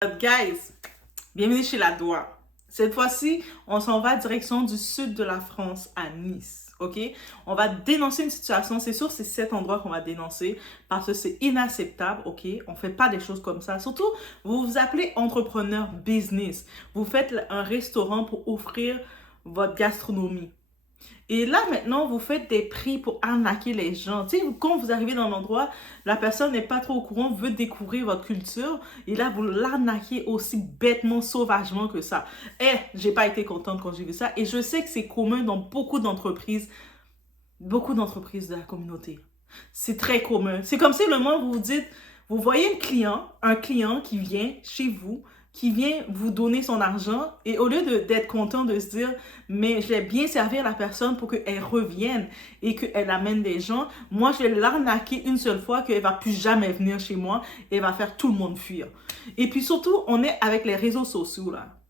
Guys, bienvenue chez La Doua. Cette fois-ci, on s'en va direction du sud de la France, à Nice, ok? On va dénoncer une situation, c'est sûr c'est cet endroit qu'on va dénoncer parce que c'est inacceptable, ok? On fait pas des choses comme ça. Surtout, vous vous appelez entrepreneur business. Vous faites un restaurant pour offrir votre gastronomie. Et là, maintenant, vous faites des prix pour arnaquer les gens. Tu sais, quand vous arrivez dans l'endroit, la personne n'est pas trop au courant, veut découvrir votre culture. Et là, vous l'arnaquez aussi bêtement, sauvagement que ça. J'ai pas été contente quand j'ai vu ça. Et je sais que c'est commun dans beaucoup d'entreprises de la communauté. C'est très commun. C'est comme si le moment où vous vous dites, vous voyez un client qui vient chez vous, qui vient vous donner son argent, et au lieu d'être content de se dire, mais je vais bien servir la personne pour qu'elle revienne et qu'elle amène des gens, moi je vais l'arnaquer une seule fois qu'elle va plus jamais venir chez moi et va faire tout le monde fuir. Et puis surtout, on est avec les réseaux sociaux là.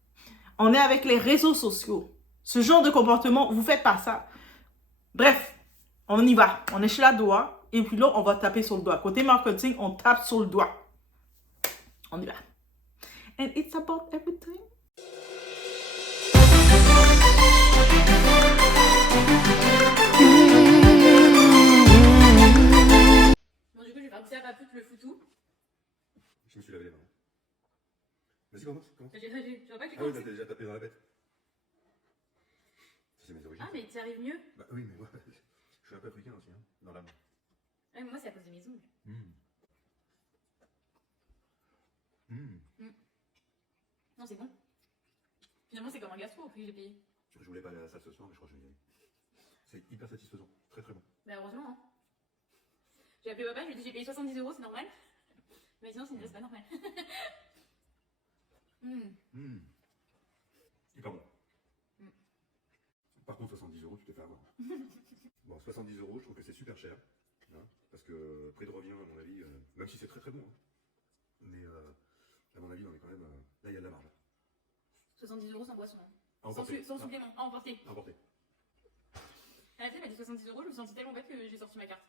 On est avec les réseaux sociaux. Ce genre de comportement, vous faites pas ça. Bref, on y va. On est chez La Doua. Et puis là, on va taper sur le doigt. Côté marketing, on tape sur le doigt. On y va. And it's about everything. Bon, du coup, je vais faire petit à papute le foutou. Je me suis lavé les mains. Vas-y, commence. Tu vois pas que j'ai Ah oui, commencé t'as déjà tapé dans la bête. Ça, c'est mes origines. Ah, mais tu arrives mieux. Bah oui, mais moi, je suis un peu africain aussi, hein, dans l'âme. Ah, mais moi, c'est à cause de mes ongles. Non, c'est bon. Finalement, c'est comme un gastro au prix que j'ai payé. Je voulais pas aller à la salle ce soir, mais je crois que je vais y aller. C'est hyper satisfaisant. Très très bon. Bah, heureusement, hein. J'ai appelé papa, je lui ai dit j'ai payé 70 €, c'est normal. Mais sinon, c'est pas normal. Hyper bon. Par contre, 70 €, tu t'es fait avoir. Bon, 70 €, je trouve que c'est super cher. Hein, parce que prix de revient, à mon avis, même si c'est très très bon, hein, mais à mon avis, on est quand même. Là, il y a de la marge. 70 € sans boisson. Hein. À emporter. Sans supplément, à emporter. À emporter. À la fin, elle m'a dit 70 €, je me suis sentie tellement bête que j'ai sorti ma carte.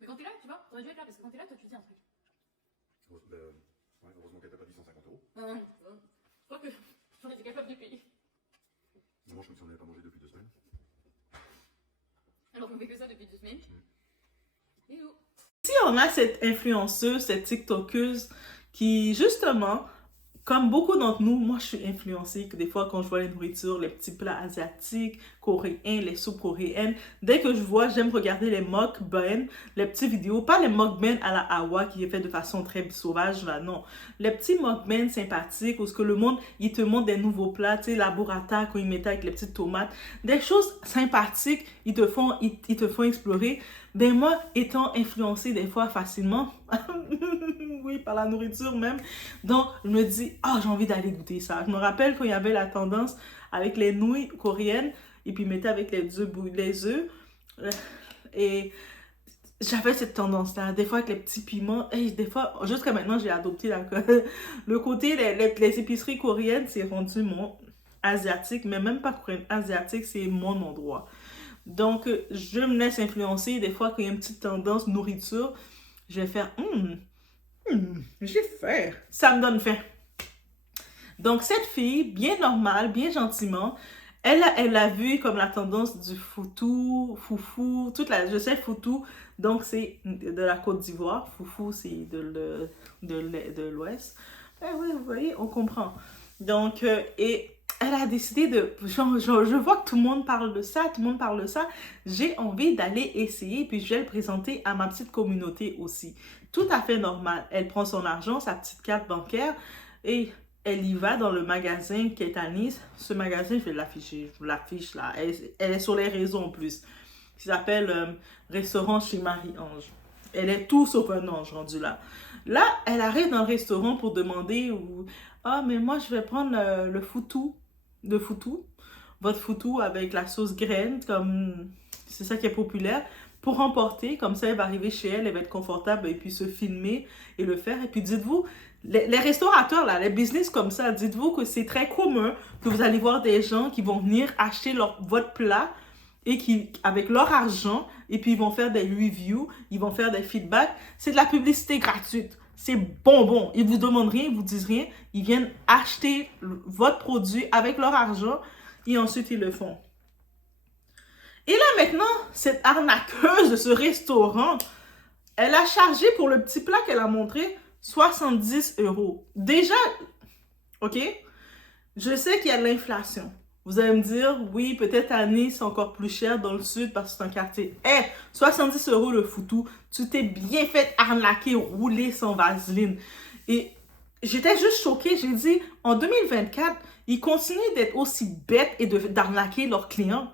Mais quand t'es là, tu vois, t'aurais dû être là parce que quand t'es là, toi tu dis un truc. Heureusement qu'elle t'a pas dit 150 €. Je crois que j'aurais été capable de payer. Moi, je me suis pas mangé depuis 2 semaines. Alors qu'on fait que ça depuis 2 semaines. Bisous. Si on a cette influenceuse, cette TikTokeuse qui, justement, comme beaucoup d'entre nous, moi je suis influencée que des fois quand je vois les nourritures, les petits plats asiatiques, coréens, les soupes coréennes, dès que je vois, j'aime regarder les mukbang, les petites vidéos, pas les mukbang à la Awa qui est fait de façon très sauvage, là, non. Les petits mukbang sympathiques où ce que le monde, il te montre des nouveaux plats, tu sais, la burrata qu'on y mettait avec les petites tomates, des choses sympathiques, ils te font explorer. Ben moi, étant influencée des fois facilement, oui, par la nourriture même, donc je me dis, j'ai envie d'aller goûter ça. Je me rappelle quand il y avait la tendance avec les nouilles coréennes, et puis ils mettaient avec les œufs, et j'avais cette tendance-là, des fois avec les petits piments, et des fois, jusqu'à maintenant, j'ai adopté le côté, les épiceries coréennes, c'est rendu mon asiatique, mais même pas coréenne, asiatique, c'est mon endroit. Donc, je me laisse influencer. Des fois, quand il y a une petite tendance nourriture, je vais faire j'ai faim. Ça me donne faim. Donc, cette fille, bien normale, bien gentiment, elle a vu comme la tendance du foufou, je sais foufou, donc c'est de la Côte d'Ivoire. Foufou, c'est de l'Ouest. Oui, vous voyez, on comprend. Donc, et elle a décidé je vois que tout le monde parle de ça, j'ai envie d'aller essayer, puis je vais le présenter à ma petite communauté aussi. Tout à fait normal. Elle prend son argent, sa petite carte bancaire, et elle y va dans le magasin qui est à Nice. Ce magasin, je vais l'afficher, je vous l'affiche là. Elle est sur les réseaux en plus. Il s'appelle Restaurant chez Marie-Ange. Elle est tout sauf un ange rendu là. Là, elle arrive dans le restaurant pour demander mais moi je vais prendre le foutou, votre foutou avec la sauce graine, comme c'est ça qui est populaire, pour emporter, comme ça elle va arriver chez elle, elle va être confortable et puis se filmer et le faire. Et puis dites-vous, les restaurateurs là, les business comme ça, dites-vous que c'est très commun que vous allez voir des gens qui vont venir acheter votre plat et qui, avec leur argent, et puis ils vont faire des reviews, ils vont faire des feedbacks. C'est de la publicité gratuite. c'est bonbon. Ils vous demandent rien, ils vous disent rien. Ils viennent acheter votre produit avec leur argent et ensuite ils le font. Et là maintenant, cette arnaqueuse de ce restaurant, elle a chargé pour le petit plat qu'elle a montré 70 €. Déjà, ok, je sais qu'il y a de l'inflation. Vous allez me dire, oui, peut-être à Nice, c'est encore plus cher dans le sud parce que c'est un quartier. 70 € le foutou. Tu t'es bien fait arnaquer, rouler sans vaseline. Et j'étais juste choquée. J'ai dit, en 2024, ils continuent d'être aussi bêtes et d'arnaquer leurs clients.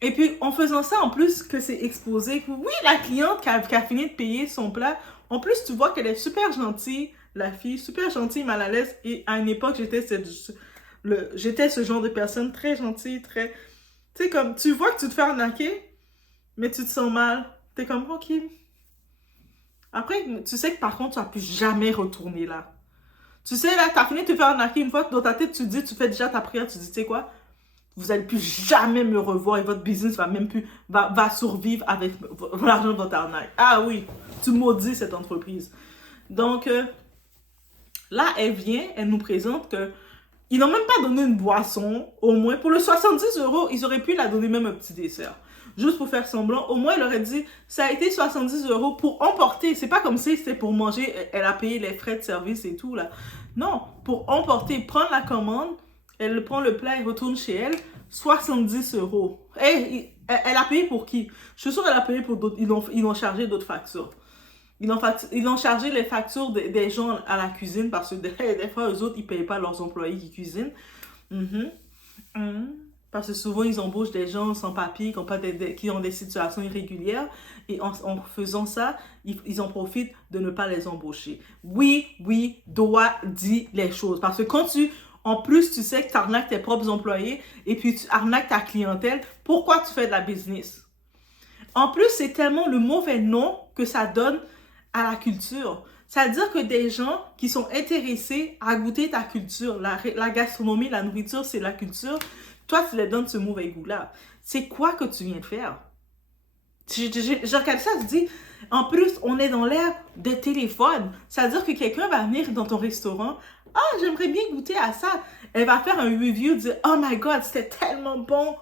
Et puis, en faisant ça, en plus que c'est exposé, oui, la cliente qui a fini de payer son plat, en plus, tu vois qu'elle est super gentille, la fille, super gentille, mal à l'aise. Et à une époque, j'étais ce genre de personne très gentille, très... Tu sais, comme, tu vois que tu te fais arnaquer, mais tu te sens mal. T'es comme, ok. Après, tu sais que par contre, tu vas plus jamais retourner là. Tu sais, là, t'as fini de te faire arnaquer une fois, dans ta tête, tu dis, tu fais déjà ta prière, tu dis, tu sais quoi? Vous n'allez plus jamais me revoir et votre business va même plus, va survivre avec l'argent de votre arnaque. Ah oui, tu maudis cette entreprise. Donc, là, elle vient, elle nous présente que ils n'ont même pas donné une boisson, au moins. Pour le 70 €, ils auraient pu la donner même un petit dessert. Juste pour faire semblant. Au moins, elle aurait dit, ça a été 70 € pour emporter. C'est pas comme si c'était pour manger, elle a payé les frais de service et tout, là. Non, pour emporter, prendre la commande, elle prend le plat et retourne chez elle, 70 €. Hey, elle a payé pour qui? Je suis sûre qu'elle a payé pour d'autres. Ils ont chargé d'autres factures. Ils ont chargé les factures des gens à la cuisine parce que des fois, eux autres, ils ne payent pas leurs employés qui cuisinent. Parce que souvent, ils embauchent des gens sans papier, qui ont des situations irrégulières. Et en faisant ça, ils en profitent de ne pas les embaucher. Oui, doit dire les choses. Parce que quand en plus, tu sais que tu arnaques tes propres employés et puis tu arnaques ta clientèle, pourquoi tu fais de la business? En plus, c'est tellement le mauvais nom que ça donne à la culture. C'est-à-dire que des gens qui sont intéressés à goûter ta culture, la gastronomie, la nourriture, c'est la culture, toi, tu les donnes ce mauvais goût-là. C'est quoi que tu viens de faire? Je regarde ça, je dis, en plus, on est dans l'ère des téléphones. C'est-à-dire que quelqu'un va venir dans ton restaurant, « Ah, j'aimerais bien goûter à ça. » Elle va faire un review, dire, « Oh my God, c'était tellement bon.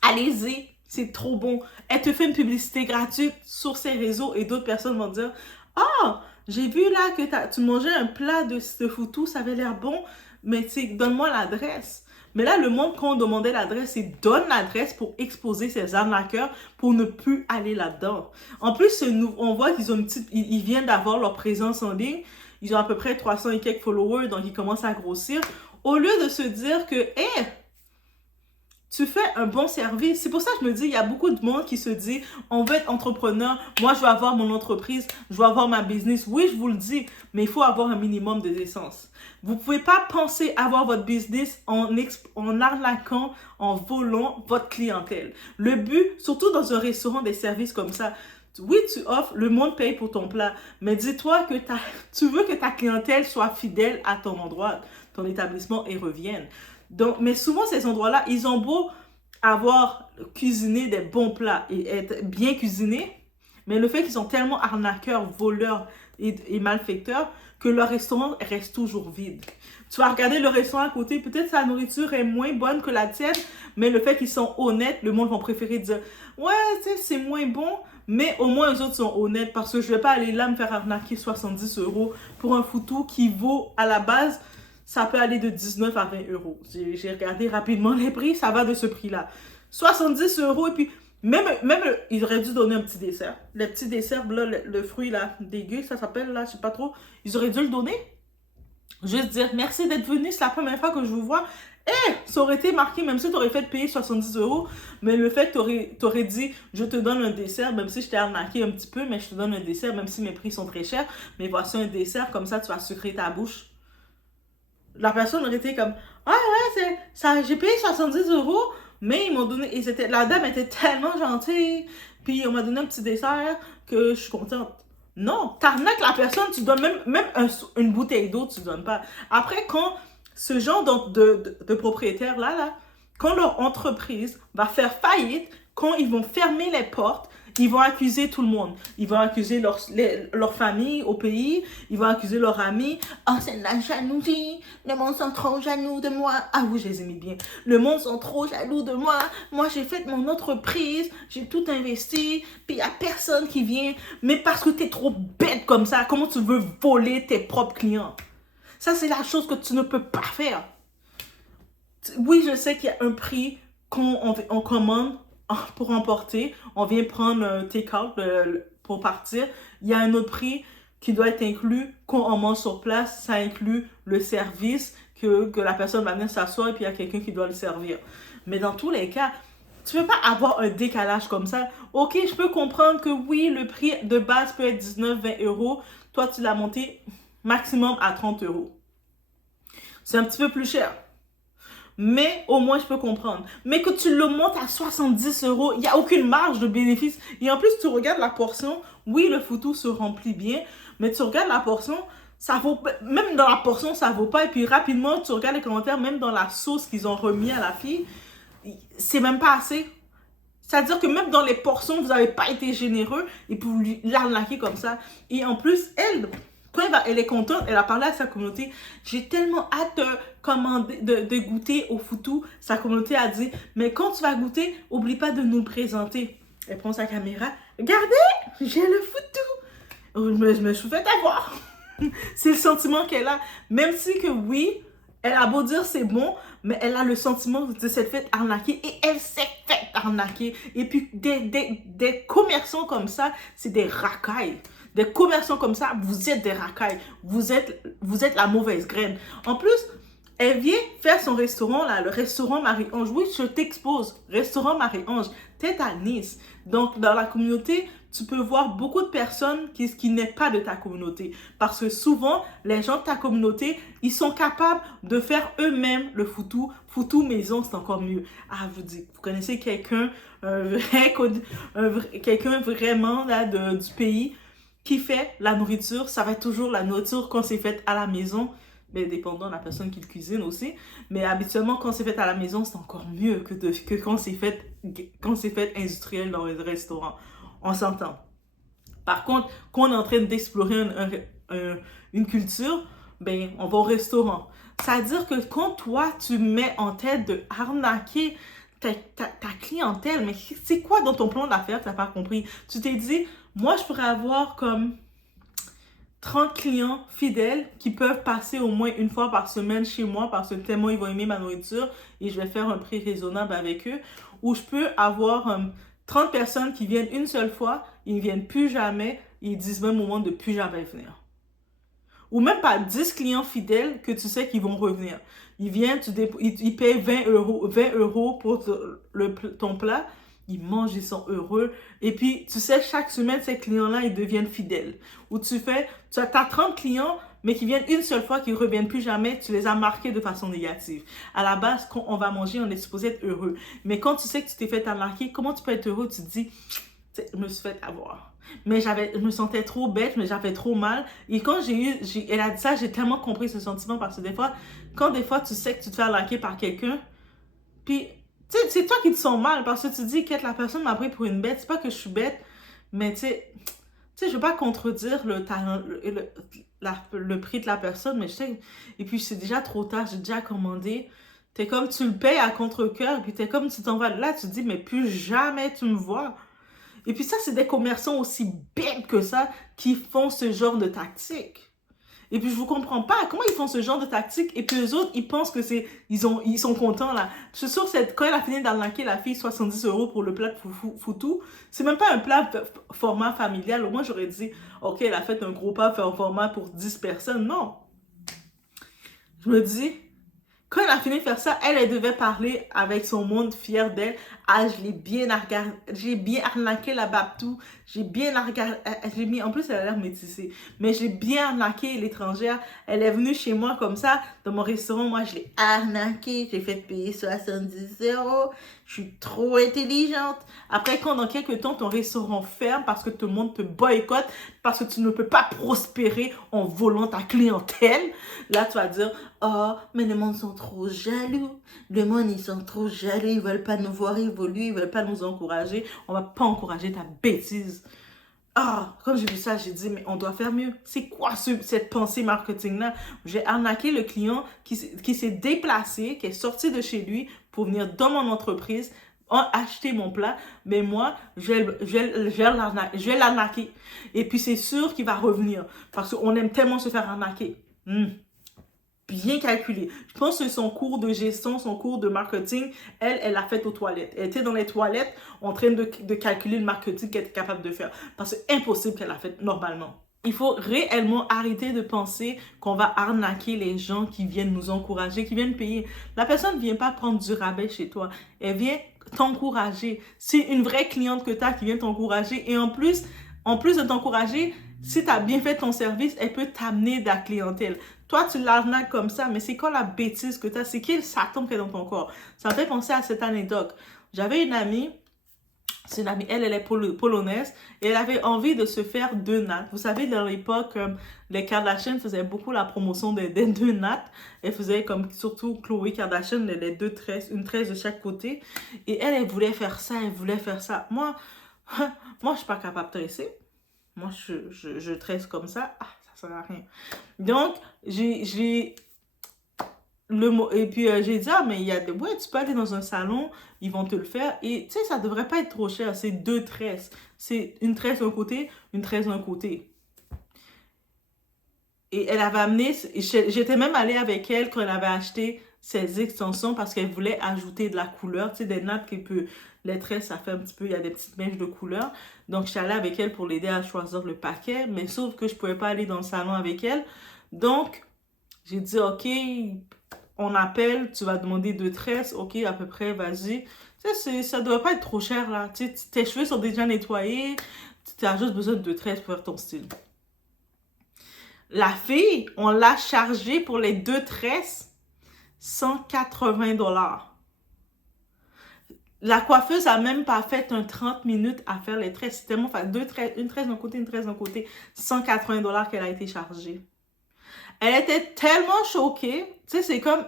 Allez-y. C'est trop bon. » Elle te fait une publicité gratuite sur ses réseaux et d'autres personnes vont dire « Ah, j'ai vu là que tu mangeais un plat de ce foutou, ça avait l'air bon, mais donne-moi l'adresse. » Mais là, le monde, quand on demandait l'adresse, il donne l'adresse pour exposer ces arnaqueurs pour ne plus aller là-dedans. En plus, on voit qu'ils ont ils viennent d'avoir leur présence en ligne. Ils ont à peu près 300 et quelques followers, donc ils commencent à grossir. Au lieu de se dire que, hey, tu fais un bon service. C'est pour ça que je me dis, il y a beaucoup de monde qui se dit, on veut être entrepreneur, moi je veux avoir mon entreprise, je veux avoir ma business. Oui, je vous le dis, mais il faut avoir un minimum de décence. Vous ne pouvez pas penser avoir votre business en arnaquant, en volant votre clientèle. Le but, surtout dans un restaurant, des services comme ça, oui, tu offres, le monde paye pour ton plat, mais dis-toi que tu veux que ta clientèle soit fidèle à ton endroit, ton établissement et revienne. Donc, mais souvent, ces endroits-là, ils ont beau avoir cuisiné des bons plats et être bien cuisinés, mais le fait qu'ils sont tellement arnaqueurs, voleurs et malfaiteurs que leur restaurant reste toujours vide. Tu vas regarder le restaurant à côté, peut-être sa nourriture est moins bonne que la tienne, mais le fait qu'ils sont honnêtes, le monde va préférer dire « Ouais, c'est moins bon, mais au moins eux autres sont honnêtes parce que je ne vais pas aller là me faire arnaquer 70 € pour un foutou qui vaut à la base... » Ça peut aller de 19 à 20 €. J'ai regardé rapidement les prix, ça va de ce prix-là. 70 € et puis même ils auraient dû donner un petit dessert. Le petit dessert, là, le fruit là, dégueu, ça s'appelle là, je sais pas trop. Ils auraient dû le donner. Juste dire merci d'être venu, c'est la première fois que je vous vois. Ça aurait été marqué, même si tu aurais fait payer 70 €, mais le fait que tu aurais dit je te donne un dessert, même si je t'ai arnaqué un petit peu, mais je te donne un dessert, même si mes prix sont très chers, mais voici un dessert, comme ça tu vas sucrer ta bouche. La personne aurait été comme « Ah ouais, j'ai payé 70 €, mais ils m'ont donné... » Et la dame était tellement gentille, puis on m'a donné un petit dessert que je suis contente. Non, t'arnaques la personne, tu donnes même une bouteille d'eau, tu donnes pas. Après, quand ce genre de propriétaires-là, quand leur entreprise va faire faillite, quand ils vont fermer les portes, Ils vont accuser tout le monde. Ils vont accuser leur famille au pays. Ils vont accuser leurs amis. Oh, c'est de la jalousie. Le monde sont trop jaloux de moi. Ah oui, je les aimais bien. Le monde sont trop jaloux de moi. Moi, j'ai fait mon entreprise. J'ai tout investi. Puis il n'y a personne qui vient. Mais parce que tu es trop bête comme ça, comment tu veux voler tes propres clients? Ça, c'est la chose que tu ne peux pas faire. Oui, je sais qu'il y a un prix qu'on commande pour emporter. On vient prendre un take-out pour partir. Il y a un autre prix qui doit être inclus quand on mange sur place. Ça inclut le service que la personne va venir s'asseoir et puis il y a quelqu'un qui doit le servir. Mais dans tous les cas, tu ne peux pas avoir un décalage comme ça. Ok, je peux comprendre que oui, le prix de base peut être 19-20 euros. Toi, tu l'as monté maximum à 30 euros. C'est un petit peu plus cher. Mais au moins, je peux comprendre. Mais que tu le montes à 70 euros, il n'y a aucune marge de bénéfice. Et en plus, tu regardes la portion. Oui, le foutou se remplit bien. Mais tu regardes la portion, ça vaut... Même dans la portion, ça vaut pas. Et puis rapidement, tu regardes les commentaires, même dans la sauce qu'ils ont remis à la fille, c'est même pas assez. C'est-à-dire que même dans les portions, vous n'avez pas été généreux et pour lui l'arnaquer comme ça. Et en plus, quand elle est contente, elle a parlé à sa communauté. J'ai tellement hâte de goûter au foutou. Sa communauté a dit, mais quand tu vas goûter, oublie pas de nous le présenter. Elle prend sa caméra. Regardez, j'ai le foutou. Je me suis fait avoir. C'est le sentiment qu'elle a. Même si que oui, elle a beau dire c'est bon, mais elle a le sentiment de s'être fait arnaquer et elle s'est fait arnaquer. Et puis des commerçants comme ça, c'est des racailles. Des commerçants comme ça, vous êtes des racailles. Vous êtes la mauvaise graine. En plus, elle vient faire son restaurant, là, le restaurant Marie-Ange. Oui, je t'expose. Restaurant Marie-Ange. T'es à Nice. Donc, dans la communauté, tu peux voir beaucoup de personnes qui n'est pas de ta communauté. Parce que souvent, les gens de ta communauté, ils sont capables de faire eux-mêmes le foutou. Foutou maison, c'est encore mieux. Ah, vous connaissez quelqu'un, quelqu'un vraiment là, du pays qui fait la nourriture. Ça va être toujours la nourriture quand c'est fait à la maison. Mais dépendant de la personne qui le cuisine aussi. Mais habituellement, quand c'est fait à la maison, c'est encore mieux que quand c'est fait industriel dans un restaurant. On s'entend. Par contre, quand on est en train d'explorer une culture, ben, on va au restaurant. C'est-à-dire que quand toi, tu mets en tête de arnaquer ta clientèle, mais c'est quoi dans ton plan d'affaires que tu n'as pas compris? Tu t'es dit, moi, je pourrais avoir comme 30 clients fidèles qui peuvent passer au moins une fois par semaine chez moi parce que tellement ils vont aimer ma nourriture et je vais faire un prix raisonnable avec eux. Ou je peux avoir 30 personnes qui viennent une seule fois, ils ne viennent plus jamais, ils disent même au moment de plus jamais venir. Ou même pas 10 clients fidèles que tu sais qu'ils vont revenir. Ils viennent, ils payent 20 euros pour ton plat. Ils mangent, ils sont heureux. Et puis, tu sais, chaque semaine, ces clients-là, ils deviennent fidèles. Ou tu as 30 clients, mais qui viennent une seule fois, qui ne reviennent plus jamais, tu les as marqués de façon négative. À la base, quand on va manger, on est supposé être heureux. Mais quand tu sais que tu t'es fait marquer, comment tu peux être heureux? Tu te dis, je me suis fait avoir. Mais je me sentais trop bête, mais j'avais trop mal. Et quand elle a dit ça, j'ai tellement compris ce sentiment parce que des fois tu sais que tu te fais arnaquer par quelqu'un, puis c'est toi qui te sens mal parce que tu te dis que la personne m'a pris pour une bête. C'est pas que je suis bête, mais tu sais, je veux pas contredire le prix de la personne, mais je sais, et puis c'est déjà trop tard, j'ai déjà commandé. T'es comme, tu le payes à contre-cœur, et puis t'es comme, tu t'en vas là, tu te dis, mais plus jamais tu me vois. Et puis ça, c'est des commerçants aussi bêtes que ça qui font ce genre de tactique. Et puis je vous comprends pas comment ils font ce genre de tactique et puis eux autres, ils pensent que ils sont contents là. Je suis sûre que quand elle a fini d'arnaquer la fille 70 euros pour le plat de foutou, c'est même pas un plat format familial. Au moins j'aurais dit, ok, elle a fait un gros plat format pour 10 personnes. Non. Je me dis, quand elle a fini de faire ça, elle devait parler avec son monde fier d'elle. Ah, j'ai bien arnaqué la Babtou. En plus, elle a l'air métissée. Mais j'ai bien arnaqué l'étrangère. Elle est venue chez moi comme ça, dans mon restaurant. Moi, je l'ai arnaqué. J'ai fait payer 70 euros. Je suis trop intelligente. Après, quand dans quelques temps, ton restaurant ferme parce que tout le monde te boycotte, parce que tu ne peux pas prospérer en volant ta clientèle, là, tu vas dire, oh, mais le monde sont trop jaloux. Le monde, ils sont trop jaloux. Ils veulent pas nous voir évoluer. Ils veulent pas nous encourager. On va pas encourager ta bêtise. Ah, quand j'ai vu ça, j'ai dit, mais on doit faire mieux. C'est quoi cette pensée marketing-là? J'ai arnaqué le client qui s'est déplacé, qui est sorti de chez lui pour venir dans mon entreprise, acheter mon plat, mais moi, je vais l'arnaquer. Et puis, c'est sûr qu'il va revenir parce qu'on aime tellement se faire arnaquer. Bien calculé. Je pense que son cours de gestion, son cours de marketing, elle l'a fait aux toilettes. Elle était dans les toilettes en train de calculer le marketing qu'elle était capable de faire. Parce que c'est impossible qu'elle l'a fait normalement. Il faut réellement arrêter de penser qu'on va arnaquer les gens qui viennent nous encourager, qui viennent payer. La personne ne vient pas prendre du rabais chez toi. Elle vient t'encourager. C'est une vraie cliente que tu as qui vient t'encourager. Et en plus de t'encourager, si tu as bien fait ton service, elle peut t'amener de la clientèle. Toi, tu l'arnaques comme ça, mais c'est quoi la bêtise que tu as? C'est quel Satan qui est dans ton corps? Ça me fait penser à cette anecdote. J'avais une amie, c'est une amie, elle est polonaise, et elle avait envie de se faire 2 nattes. Vous savez, dans l'époque, les Kardashian faisaient beaucoup la promotion des 2 nattes. Elle faisait comme, surtout Khloé Kardashian, les 2 tresses, une tresse de chaque côté. Et elle voulait faire ça, elle voulait faire ça. Moi, je suis pas capable de tresser. Moi, je tresse comme ça. Ah, ça sert à rien. Donc, j'ai dit, ah, mais il y a ouais, tu peux aller dans un salon, ils vont te le faire. Et tu sais, ça devrait pas être trop cher. C'est 2 tresses. C'est une tresse d'un côté, une tresse d'un côté. Et elle avait amené, j'étais même allée avec elle quand elle avait acheté ses extensions parce qu'elle voulait ajouter de la couleur. Tu sais, des nattes qui peut, les tresses, ça fait un petit peu, il y a des petites mèches de couleur. Donc, je suis allée avec elle pour l'aider à choisir le paquet. Mais sauf que je pouvais pas aller dans le salon avec elle. Donc, j'ai dit, OK, on appelle, tu vas demander 2 tresses. OK, à peu près, vas-y. Tu sais, ça ne doit pas être trop cher, là. Tu sais, tes cheveux sont déjà nettoyés. Tu as juste besoin de 2 tresses pour faire ton style. La fille, on l'a chargée pour les 2 tresses, 180 $. La coiffeuse a même pas fait un 30 minutes à faire les tresses. C'est tellement fait. 2 tresses, une tresse d'un côté, une tresse d'un côté. 180 $ qu'elle a été chargée. Elle était tellement choquée. Tu sais, c'est comme,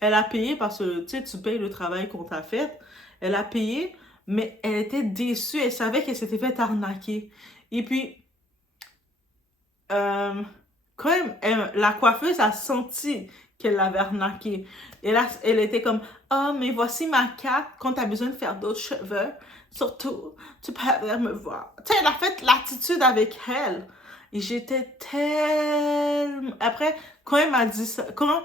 elle a payé parce que, tu sais, tu payes le travail qu'on t'a fait. Elle a payé, mais elle était déçue. Elle savait qu'elle s'était fait arnaquer. Et puis, quand même, la coiffeuse a senti qu'elle l'avait arnaqué. Et là, elle était comme, oh, mais voici ma carte quand tu as besoin de faire d'autres cheveux. Surtout, tu peux venir me voir. Tu sais, elle a fait l'attitude avec elle. Et j'étais tellement... Après, quand elle m'a dit ça, quand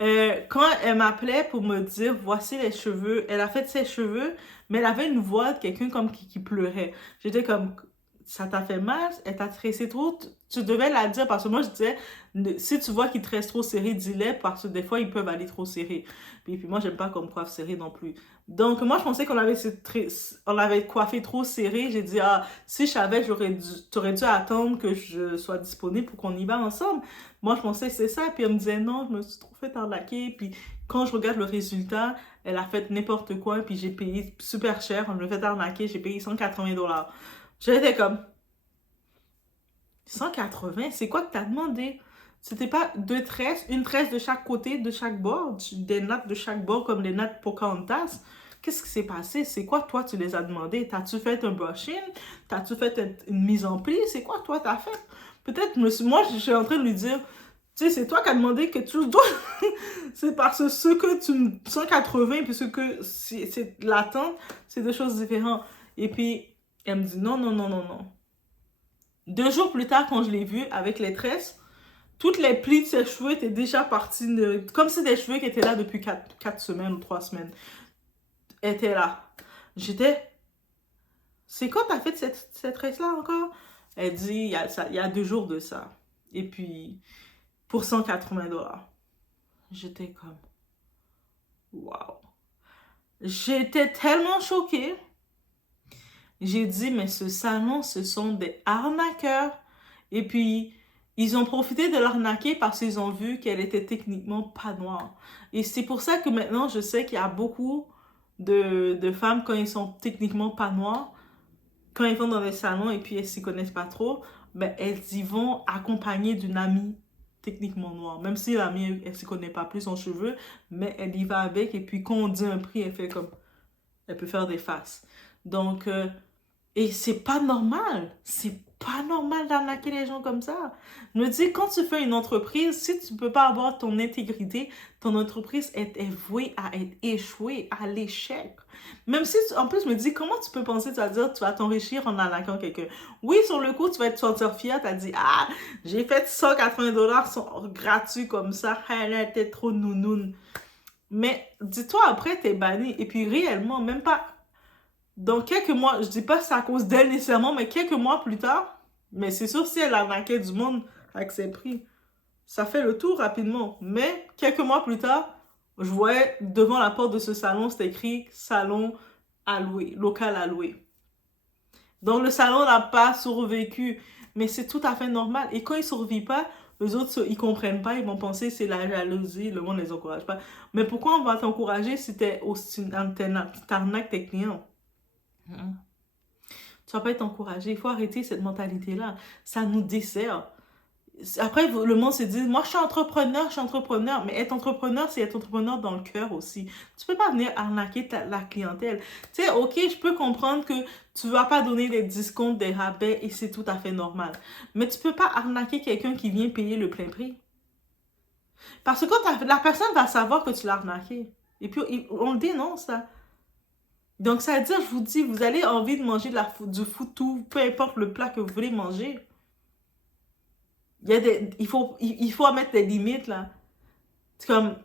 elle m'appelait pour me dire, voici les cheveux, elle a fait ses cheveux, mais elle avait une voix de quelqu'un comme qui pleurait. J'étais comme, ça t'a fait mal? Elle t'a tressé trop? Tu devais la dire parce que moi, je disais, si tu vois qu'ils tressent trop serré, dis-les parce que des fois, ils peuvent aller trop serré. Puis moi, j'aime pas comme coiffe serrée non plus. Donc, moi, je pensais qu'on avait coiffé trop serré. J'ai dit, ah, si je savais, t'aurais dû attendre que je sois disponible pour qu'on y va ensemble. Moi, je pensais que c'est ça. Puis elle me disait, non, je me suis trop fait arnaquer. Puis quand je regarde le résultat, elle a fait n'importe quoi. Puis j'ai payé super cher. On me fait arnaquer. J'ai payé 180 $. J'étais comme, 180, c'est quoi que t'as demandé? C'était pas 2 tresses, une tresse de chaque côté, de chaque bord, des nattes de chaque bord comme les nattes Pocahontas. Qu'est-ce qui s'est passé? C'est quoi, toi, tu les as demandé? T'as-tu fait un brushing? T'as-tu fait une mise en pli? C'est quoi, toi, t'as fait? Peut-être, moi, je suis en train de lui dire, tu sais, c'est toi qui as demandé que tu dois... c'est parce que ce que tu... 180 puis ce que c'est l'attente, c'est 2 choses différentes. Et puis, elle me dit non, non, non, non, non. 2 jours plus tard, quand je l'ai vue avec les tresses, toutes les plis de ses cheveux étaient déjà partis, comme si des cheveux qui étaient là depuis 4 semaines ou 3 semaines étaient là. J'étais, c'est quand t'as fait cette tresse-là encore? Elle dit, il y a 2 jours de ça. Et puis, pour 180 $. J'étais comme, waouh. J'étais tellement choquée. J'ai dit, mais ce salon, ce sont des arnaqueurs. Et puis, ils ont profité de l'arnaquer parce qu'ils ont vu qu'elle était techniquement pas noire. Et c'est pour ça que maintenant, je sais qu'il y a beaucoup de femmes quand ils sont techniquement pas noirs, quand ils vont dans des salons et puis elles s'y connaissent pas trop, ben elles y vont accompagnées d'une amie techniquement noire. Même si l'amie, elle se connaît pas plus son cheveu, mais elle y va avec et puis quand on dit un prix, elle fait comme... Elle peut faire des faces. Donc, et c'est pas normal. C'est pas normal d'arnaquer les gens comme ça. Je me dis, quand tu fais une entreprise, si tu peux pas avoir ton intégrité, ton entreprise est vouée à être échouée, à l'échec. Même si, en plus, je me dis, comment tu peux penser, tu vas dire, tu vas t'enrichir en arnaquant quelqu'un. Oui, sur le coup, tu vas te sentir fier, tu as dit, ah, j'ai fait $180 gratuits comme ça, elle était trop nounoun. Mais dis-toi, après, t'es banni. Et puis réellement, même pas dans quelques mois, je dis pas que c'est à cause d'elle nécessairement, mais quelques mois plus tard, mais c'est sûr si elle arnaquait du monde avec ses prix, ça fait le tour rapidement. Mais quelques mois plus tard, je voyais devant la porte de ce salon, c'était écrit salon à louer, local à louer. Donc le salon n'a pas survécu, mais c'est tout à fait normal. Et quand il ne survit pas, les autres, ils comprennent pas, ils vont penser que c'est la jalousie, le monde ne les encourage pas. Mais pourquoi on va t'encourager si t'arnaques tes clients? Tu vas pas être encouragé. Il faut arrêter cette mentalité-là. Ça nous dessert. Après, le monde se dit, moi, je suis entrepreneur. Mais être entrepreneur, c'est être entrepreneur dans le cœur aussi. Tu peux pas venir arnaquer la clientèle. Tu sais, ok, je peux comprendre que tu vas pas donner des discounts, des rabais, et c'est tout à fait normal. Mais tu peux pas arnaquer quelqu'un qui vient payer le plein prix. Parce que quand la personne va savoir que tu l'as arnaqué. Et puis, on le dénonce, ça. Donc, ça veut dire, je vous dis, vous avez envie de manger du foutou, peu importe le plat que vous voulez manger. Il faut mettre des limites, là. C'est comme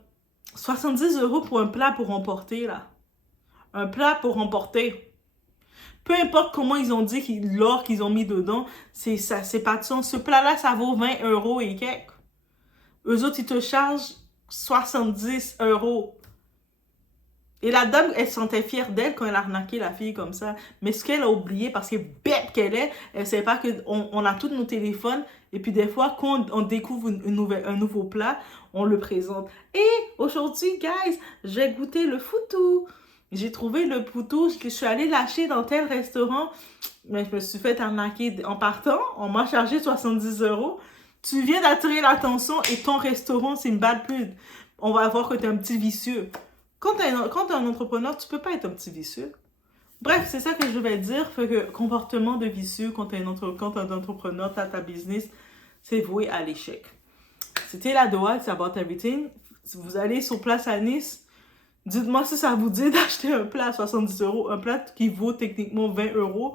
70 € pour un plat pour emporter, là. Un plat pour emporter. Peu importe comment ils ont dit l'or qu'ils ont mis dedans, c'est pas de sens. Ce plat-là, ça vaut 20 € et quelques. Eux autres, ils te chargent 70 €. Et la dame, elle se sentait fière d'elle quand elle a arnaqué la fille comme ça. Mais ce qu'elle a oublié, parce que bête qu'elle est, elle ne sait pas qu'on a tous nos téléphones. Et puis des fois, quand on découvre un nouveau plat, on le présente. Et aujourd'hui, guys, j'ai goûté le foutou. J'ai trouvé le foutou, je suis allée l'acheter dans tel restaurant. Mais je me suis fait arnaquer en partant. On m'a chargé 70 €. Tu viens d'attirer l'attention et ton restaurant, c'est une bad pub. On va voir que tu es un petit vicieux. Quand tu es un entrepreneur, tu peux pas être un petit vicieux. Bref, c'est ça que je vais dire. Fait que comportement de vicieux quand tu es un entrepreneur, tu as ta business, c'est voué à l'échec. C'était la Doha, it's about everything. Si vous allez sur place à Nice, dites-moi si ça vous dit d'acheter un plat à 70 €, un plat qui vaut techniquement 20 €.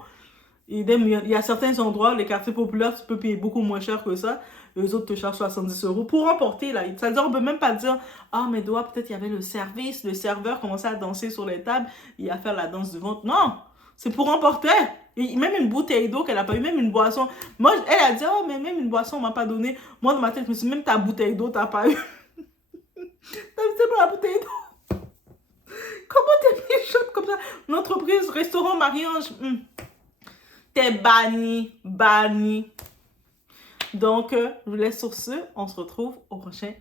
Et il y a certains endroits, les quartiers populaires, tu peux payer beaucoup moins cher que ça. Les autres te chargent 70 € pour emporter, là. C'est-à-dire, on ne peut même pas dire, ah, mais doigt, peut-être il y avait le service, le serveur commençait à danser sur les tables et à faire la danse du ventre. Non, c'est pour emporter. Et même une bouteille d'eau qu'elle n'a pas eu, même une boisson. Moi, elle a dit, oh, mais même une boisson, on ne m'a pas donné. Moi, dans ma tête, je me suis dit, même ta bouteille d'eau, tu n'as pas eu. T'as vu, c'est pour la bouteille d'eau. Comment t'es mis shot comme ça? Une entreprise, restaurant, mariage. T'es banni. Donc, je vous laisse sur ce. On se retrouve au prochain